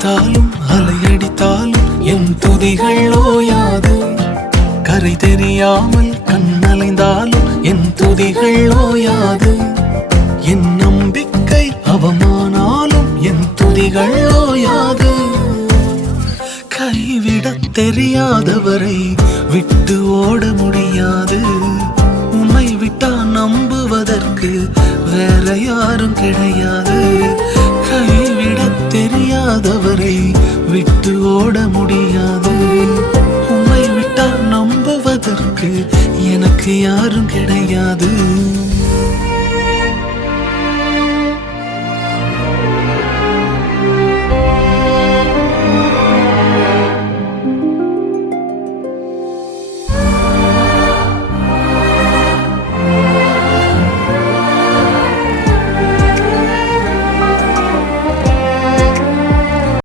அடித்தாலும் அலையடித்தாலும் என் துதிகள் ஓயாது. கரை தெரியாமல் கண்ணலைந்தாலும் என் துதிகள் ஓயாது. என் நம்பிக்கை அவமானாலும் என் துதிகள் ஓயாது. கைவிடத் தெரியாதவரை விட்டு ஓட முடியாது. உன்னை விட்டா நம்புவதற்கு வேற யாரும் கிடையாது. கைவிடத் தெரியாதவரை விட்டு ஓட முடியாது. உன்னை விட்டா நம்புவதற்கு எனக்கு யாரும் கிடையாது.